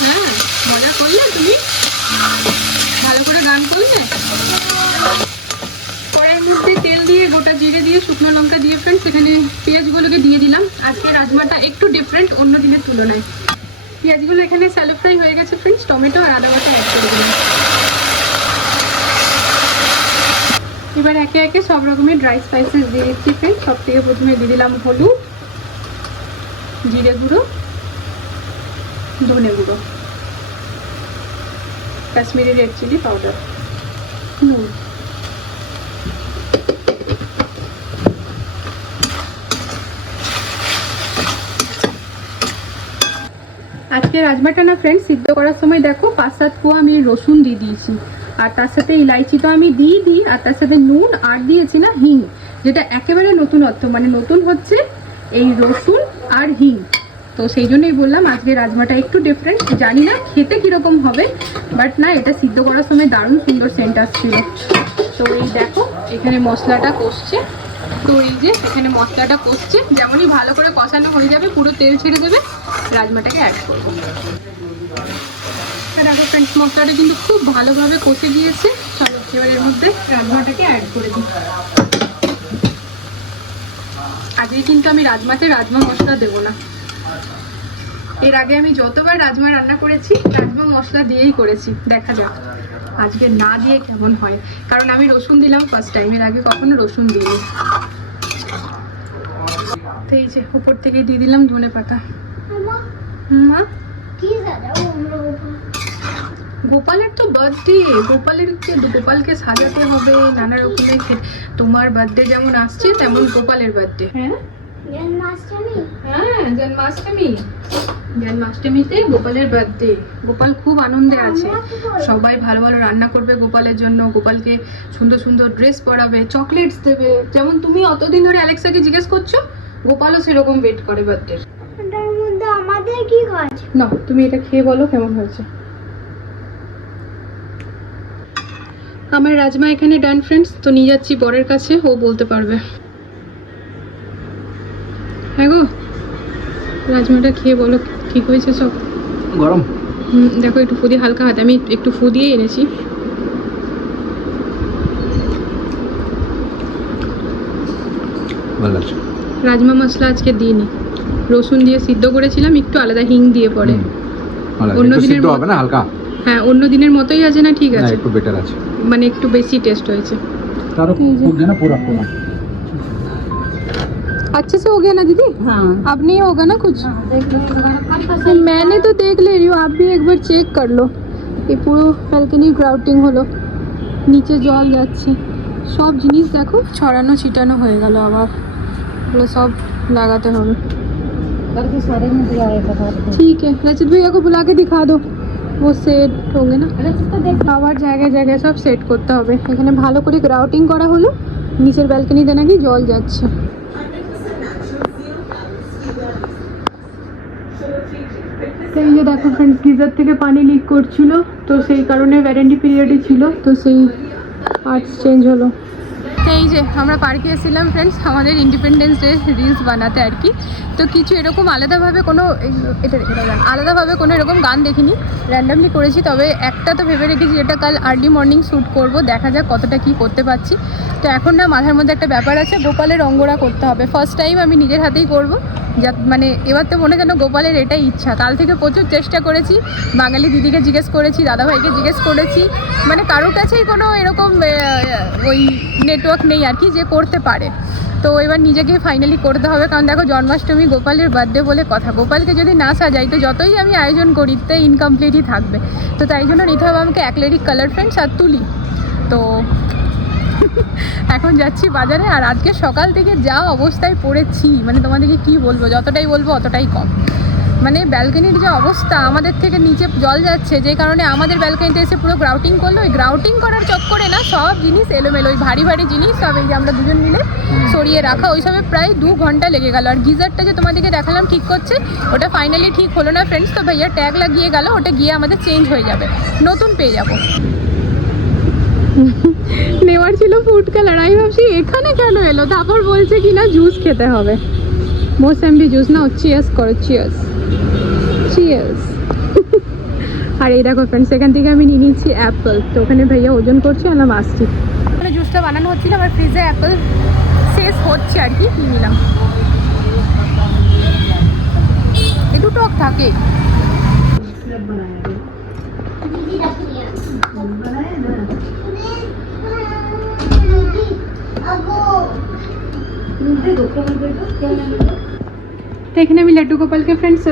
হ্যাঁ মজা করলে তুমি? ভালো করে গান করলে কড়াইয়ের মধ্যে তেল দিয়ে গোটা জিরে দিয়ে শুকনো লঙ্কা দিয়ে ফ্রেন্ডস এখানে পেঁয়াজগুলোকে দিয়ে দিলাম। আজকে রাজমাটা একটু ডিফারেন্ট অন্য দিনের তুলনায়। পেঁয়াজগুলো এখানে স্যালো ফ্রাই হয়ে গেছে ফ্রেন্ডস টমেটো আর আদা বাটা অ্যাড করে দিলাম। এবার একে একে সব রকমের ড্রাই স্পাইসেস দিয়ে দিচ্ছি ফ্রেন্ডস সব থেকে প্রথমে দিয়ে দিলাম হলুদ, জিরে গুঁড়ো, ধনে গুঁড়ো, কাশ্মীরি রেড চিলি পাউডার নুন। আজকে রাজমাটা না ফ্রেন্ড সিদ্ধ করার সময় দেখো পাঁচ সাত কোয়া আমি রসুন দিয়ে দিয়েছি। আর তার সাথে ইলাইচি তো আমি দিই দিই, আর তার সাথে নুন আর দিয়েছি না হিং, যেটা একেবারে নতুনত্ব মানে নতুন হচ্ছে এই রসুন আর হিং। তো সেই জন্যই বললাম আজকে রাজমাটা একটু ডিফারেন্ট জানি না খেতে কীরকম হবে বাট না, এটা সিদ্ধ করার সময় দারুণ সুন্দর সেন্ট আসছিল। তো এই দেখো, এখানে মশলাটা কষছে। তো এই যে এখানে মশলাটা কষছে, যেমনই ভালো করে কষানো হয়ে যাবে, পুরো তেল ছেড়ে দেবে, রাজমাটাকে অ্যাড করব। দেখো ফ্রেন্ডস মশলাটা কিন্তু খুব ভালোভাবে কষে গিয়েছে। চলো মধ্যে রাজমাটাকে অ্যাড করে দিই। আজকে কিন্তু আমি রাজমাতে রাজমা মশলা দেবো না। এর আগে আমি যতবার রাজমা রান্না করেছি রাজমা মশলা দিয়েই করেছি। দেখা যাক আজকে না দিয়ে কেমন হয়। কারণ আমি রসুন দিলাম ফার্স্ট টাইম এর আগে কখনো রসুন দিইনি। তো এই যে উপর থেকে দিয়ে দিলাম ধনে পাতা। মা? গোপালের তো বার্থডে গোপালের গোপালকে সাজাতে হবে নানা রকমের তোমার বার্থডে যেমন আসছে তেমন গোপালের বার্থডে হ্যাঁ? জন্মাষ্টমী? হ্যাঁ জন্মাষ্টমী। জন্মাষ্টমীতে গোপালের বার্থডে গোপাল খুব আনন্দে আছে। সবাই ভালো ভালো রান্না করবে গোপালের জন্য। গোপালকে সুন্দর সুন্দর ড্রেস পরাবে চকলেটস দেবে। যেমন তুমি অতদিন ধরে অ্যালেক্সাকে জিজ্ঞেস করছ গোপালও সেরকম ওয়েট করে বার্থডে আমাদের কি কাজ না তুমি এটা খেয়ে বলো কেমন হয়েছে। আমার রাজমা এখানে ডান ফ্রেন্ডস তো নিয়ে যাচ্ছি বরের কাছে ও বলতে পারবে। হ্যাঁ গো রাজমাটা খেয়ে বলো ঠিক হয়েছে সব? গরম। দেখো একটু ফু দিয়ে হালকা হাতে আমি একটু ফু দিয়ে এনেছি রাজমা মশলা আজকে দিইনি। রসুন দিয়ে সিদ্ধ করেছিলাম একটু আলাদা হিং দিয়ে পরে। অন্য দিনের মতো- হবে না হালকা? হ্যাঁ অন্য দিনের মতোই আছে না ঠিক আছে? একটু বেটার আছে। মানে একটু বেশি টেস্ট হয়েছে। তারও এই যে। ফুল না পুরা পুরা। अच्छे से हो गया ना दीदी হ্যাঁ अब नहीं होगा ना कुछ দেখলে मैंने तो देख ले रही हूँ आप भी एक बार চেক कर लो এই পুরো ব্যালকনি গ্রাউটিং হলো নিচে জল যাচ্ছে সব জিনিস দেখো ছড়ানো ছিটানো হয়ে গেল আবার এগুলো সব লাগাতে হবে करके सारे में दिया है बता ठीक है रचित भैया को बुला के दिखा दो वो সেট होंगे না अरे तो देख আবার জায়গায় জায়গায় সব সেট করতে হবে এখানে ভালো করে গ্রাউটিং করা হলো নিচের ব্যালকনিতে নাকি জল যাচ্ছে তো এই যে দেখো ফ্রেন্ডস গিজার থেকে পানি লিক করছিল, তো সেই কারণে ওয়ারেন্টি পিরিয়ডই ছিল, তো সেই পার্টস চেঞ্জ হলো। এই যে আমরা পার্কে এসেছিলাম ফ্রেন্ডস আমাদের ইন্ডিপেন্ডেন্স ডে রিলস বানাতে আর কি। তো কিছু এরকম আলাদাভাবে কোনো এটা এটা গান আলাদাভাবে কোনো এরকম গান দেখিনি র্যান্ডামলি করেছি, তবে একটা তো ভেবে রেখেছি যেটা কাল আর্লি মর্নিং শ্যুট করব, দেখা যাক কতটা কি করতে পারছি। তো এখন না মাথার মধ্যে একটা ব্যাপার আছে, গোপালের অঙ্গরা করতে হবে। ফার্স্ট টাইম আমি নিজের হাতেই করব, যা মানে এবার তো মনে যেন গোপালের এটাই ইচ্ছা। কাল থেকে প্রচুর চেষ্টা করেছি, বাঙালি দিদিকে জিজ্ঞেস করেছি, দাদাভাইকে জিজ্ঞেস করেছি মানে কারোর কাছেই কোনো এরকম ওই নেটওয়ার্ক নেই আর কি, যে করতে পারে। তো এবার নিজেকে ফাইনালি করতে হবে। কারণ দেখো, জন্মাষ্টমী গোপালের বার্থডে বলে কথা। গোপালকে যদি না সাজাই, তো যতই আমি আয়োজন করি, তো ইনকমপ্লিটই থাকবে। তো তাই জন্য নিতে হবে আমাকে অ্যাক্লেরিক কালার ফ্রেন্ডস আর তুলি। তো এখন যাচ্ছি বাজারে। আর আজকে সকাল থেকে যা অবস্থায় পড়েছি মানে তোমাদেরকে কি বলব, যতটাই বলব, অতটাই কম। মানে ব্যালকনির যে অবস্থা আমাদের থেকে নিচে জল যাচ্ছে যে কারণে আমাদের ব্যালকনিতে এসে পুরো গ্রাউটিং করল। ওই গ্রাউটিং করার চক্করে না সব জিনিস এলোমেলো ওই ভারী ভারী জিনিস সব এই যে আমরা দুজন মিলে সরিয়ে রাখা। ওইসবে প্রায় দু ঘণ্টা লেগে গেল। আর গিজারটা যে তোমাদেরকে দেখালাম ঠিক করছে ওটা ফাইনালি ঠিক হলো না ফ্রেন্ডস তো ভাইয়া ট্যাগ লাগিয়ে গেল ওটা গিয়ে আমাদের চেঞ্জ হয়ে যাবে। নতুন পেয়ে যাব। নেওয়ার ছিল ফুড কালার আমি ভাবছি এখানে কেন এলো? তারপর বলছে কি না জুস খেতে হবে। মোসাম্বি জুস না চিয়ার্স করো চিয়ার্স চিয়ার্স আর এই দেখো ফ্রেন্ডস এখান থেকে আমি নিয়ে নিচ্ছি অ্যাপেল তো ওখানে ভাইয়া ওজন করছি আলাম আসছি। ওখানে জুসটা বানানো হচ্ছিল আমার ফ্রিজে অ্যাপেল শেষ হচ্ছে আর কি কিনে নিলাম। একটু টক থাকে। দোকানে তো এখানে আমি লাড্ডু গোপালকে ফ্রেন্ডস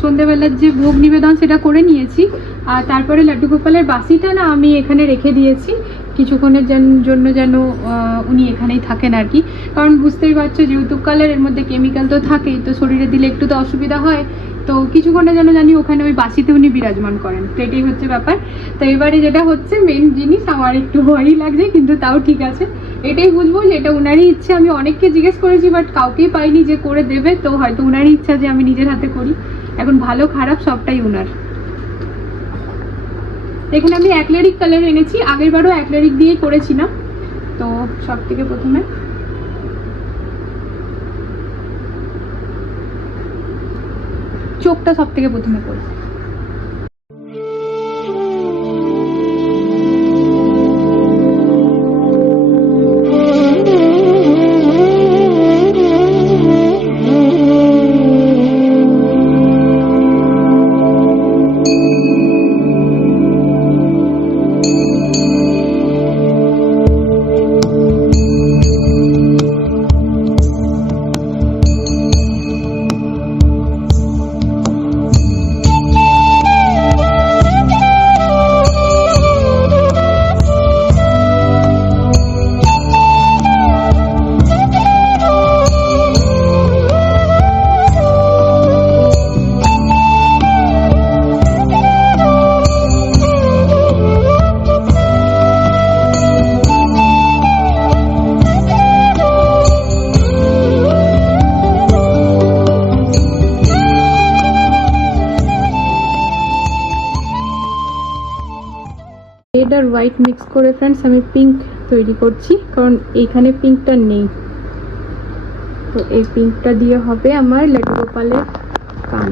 সন্ধ্যেবেলার যে ভোগ নিবেদন সেটা করে নিয়েছি। আর তারপরে লাড্ডু গোপালের বাসিটা না আমি এখানে রেখে দিয়েছি। কিছুক্ষণের জন- জন্য যেন উনি এখানেই থাকেন আর কি। কারণ বুঝতেই পারছ যেহেতু কালারের মধ্যে কেমিক্যাল তো থাকেই, তো শরীরে দিলে একটু তো অসুবিধা হয়। তো কিছুক্ষণের জন্য জানি ওখানে ওই বাসিতে উনি বিরাজমান করেন। তো এটাই হচ্ছে ব্যাপার। তো এবারে যেটা হচ্ছে মেন জিনিস, আমার একটু ভয়ই লাগছে, কিন্তু তাও ঠিক আছে। এটাই বুঝব যে এটা উনারই ইচ্ছে। আমি অনেককে জিজ্ঞেস করেছি বাট কাউকেই পাইনি যে করে দেবে, তো হয়তো উনারই ইচ্ছা যে আমি নিজের হাতে করি। এখন ভালো, খারাপ, সবটাই উনার। এখানে আমি অ্যাক্লারিক কালার এনেছি আগের বারও অ্যাক্লারিক দিয়েই করেছিলাম তো সব থেকে প্রথমে চোখটা সব থেকে প্রথমে করি। রেড আর হোয়াইট মিক্স করে ফ্রেন্ডস আমি পিঙ্ক তৈরি করছি, কারণ এইখানে পিঙ্কটা নেই। তো এই পিঙ্কটা দিয়ে হবে আমার লাড্ডু গোপালের কান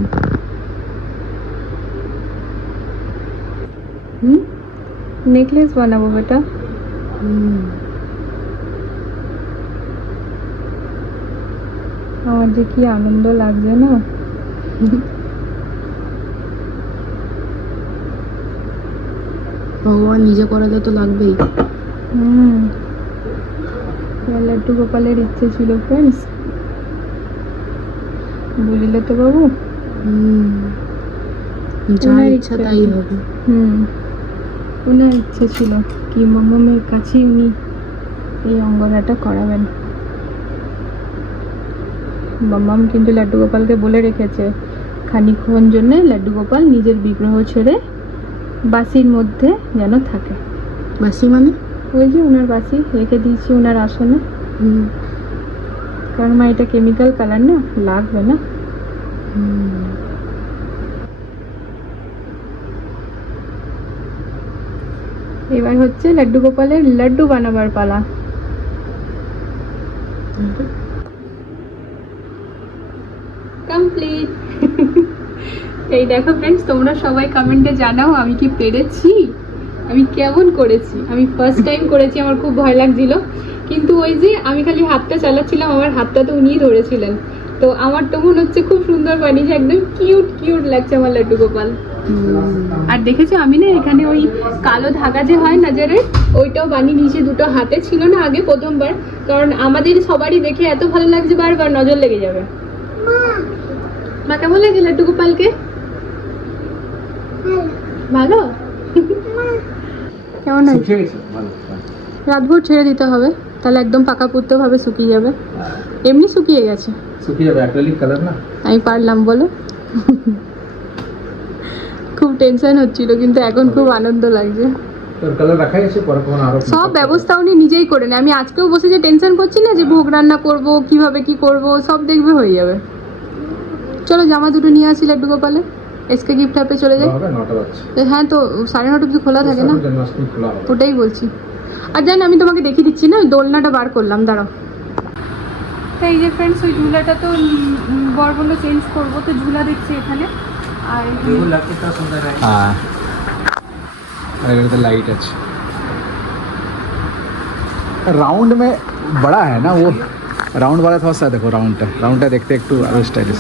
নেকলেস বানাবো বেটা। আমার যে কি আনন্দ লাগছে না। ভগবান নিজে করাতে তো লাগবেই। হুম। লাড্ডু গোপালের ইচ্ছে ছিল ফ্রেন্ডস বুঝলে তো বাবু। হুম। যা ইচ্ছা তাই। হবে। হুম। ওনার ইচ্ছে ছিল কি মামামের কাছে উনি এই অঙ্গনাটা করাবেন। মামাম কিন্তু লাড্ডু গোপালকে বলে রেখেছে খানিক্ষণ জন্য লাড্ডু গোপাল নিজের বিগ্রহ ছেড়ে বাসির মধ্যে যেন থাকে। বাসি মানে? ওই যে ওনার বাসি রেখে দিয়েছি ওনার আসনে। কারণ মা এটা কেমিক্যাল কালার না লাগবে না। এবার হচ্ছে লাড্ডু গোপালের লাড্ডু বানাবার পালা। কমপ্লিট এই দেখো ফ্রেন্ডস তোমরা সবাই কমেন্টে জানাও আমি কি পেরেছি? আমি কেমন করেছি? আমি ফার্স্ট টাইম করেছি আমার খুব ভয় লাগছিল। কিন্তু ওই যে আমি খালি হাতটা চালাচ্ছিলাম আমার হাতটা তো উনিই ধরেছিলেন। তো আমার তো মনে হচ্ছে খুব সুন্দর বানিয়েছে একদম কিউট কিউট লাগছে আমার লাড্ডু গোপাল। আর দেখেছ আমি না এখানে ওই কালো ধাগা যে হয় নাজারের ওইটাও বানিয়ে নিয়েছি। দুটো হাতে ছিল না আগে প্রথমবার। কারণ আমাদের সবারই দেখে এত ভালো লাগছে বারবার নজর লেগে যাবে। মা। কেমন লাগে লাড্ডু গোপালকে? ভালো? কেমন হয় রাতভর ছেড়ে দিতে হবে তাহলে একদম পাকাপুক্ত ভাবে শুকিয়ে যাবে। এমনি শুকিয়ে গেছে। শুকিয়ে যাবে অ্যাক্রেলিক কালার না? আমি পারলাম বলো। খুব টেনশন হচ্ছিল কিন্তু এখন খুব আনন্দ লাগছে। সব ব্যবস্থা উনি নিজেই করে নেয় আমি আজকেও বসে যে টেনশন করছি না যে ভোগ রান্না করব কীভাবে কি করব সব দেখবে হয়ে যাবে। চলো জামা দুটো নিয়ে আসি লাড্ডু গোপালে এসকে গিফট অ্যাপে চলে যায়? হ্যাঁ তো সাড়ে নটা অব্দি খোলা থাকে না? ওটাই বলছি। আর জান আমি তোমাকে দেখিয়ে দিচ্ছি না? ওই দোলনাটা বার করলাম দাঁড়াও। তো এই যে ফ্রেন্ডস ওই ঝুলাটা তো বর বলল চেঞ্জ করব তো ঝুলা দেখছি এখানে। আর লাইট হ্যাঁ। আছে। राउंड में बड़ा है ना वो? राउंड वाला थोड़ा सा देखो राउंड है राउंड है देखते एक टू स्टाइलिश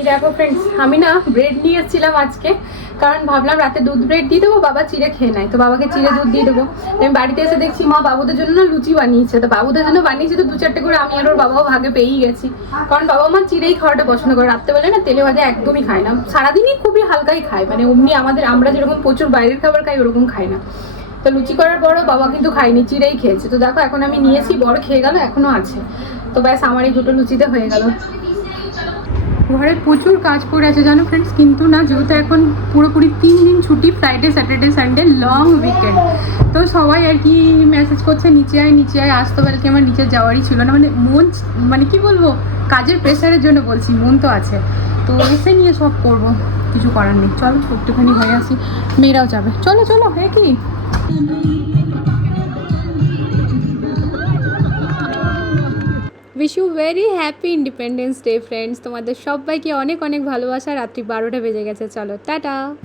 এই দেখো ফ্রেন্ডস আমি না ব্রেড নিয়ে এসেছিলাম আজকে, কারণ ভাবলাম রাতে দুধ ব্রেড দিয়ে দেবো, বাবা চিড়ে খেয়ে নেয়। তো বাবাকে চিড়ে দুধ দিয়ে দেবো। আমি বাড়িতে এসে দেখছি মা বাবুদের জন্য না লুচি বানিয়েছে। তো বাবুদের জন্য বানিয়েছে তো দু চারটে করে, আমি আর ওর বাবাও ভাগে পেয়েই গেছি। কারণ বাবা মা চিড়েই খাওয়াটা পছন্দ করে। রাত্রেবেলা না তেলে ভাজা একদমই খায় না। সারাদিনই খুবই হালকাই খায়। মানে অমনি আমাদের, আমরা যেরকম প্রচুর বাইরের খাবার খাই, ওরকম খাই না। তো লুচি করার পরও বাবা কিন্তু খায়নি, চিড়েই খেয়েছে। তো দেখো, এখন আমি নিয়েছি বড় খেয়ে গেল, এখনও আছে। তো ব্যাস, আমার এই দুটো লুচিতে হয়ে গেল। ঘরে প্রচুর কাজ পড়ে আছে, জানো ফ্রেন্ডস কিন্তু না, যেহেতু এখন পুরোপুরি তিন দিন ছুটি Friday Saturday Sunday long weekend তো সবাই আর কি মেসেজ করছে, নিচে আয় নিচে আয় আসতে পারে কি আমার নিচে যাওয়ারই ছিল না। মানে মন মানে কি বলব, কাজের প্রেশারের জন্য বলছি, মন তো আছে। তো এসে নিয়ে সব করব, কিছু করার নেই। চলো, একটুখানি হয়ে আসি, মেয়েরাও যাবে। চলো চলো, হয়ে কি? Wish you very happy Independence Day friends তোমাদের সবাইকে অনেক অনেক ভালোবাসা। রাত্রি বারোটা বেজে গেছে, চলো, টাটা।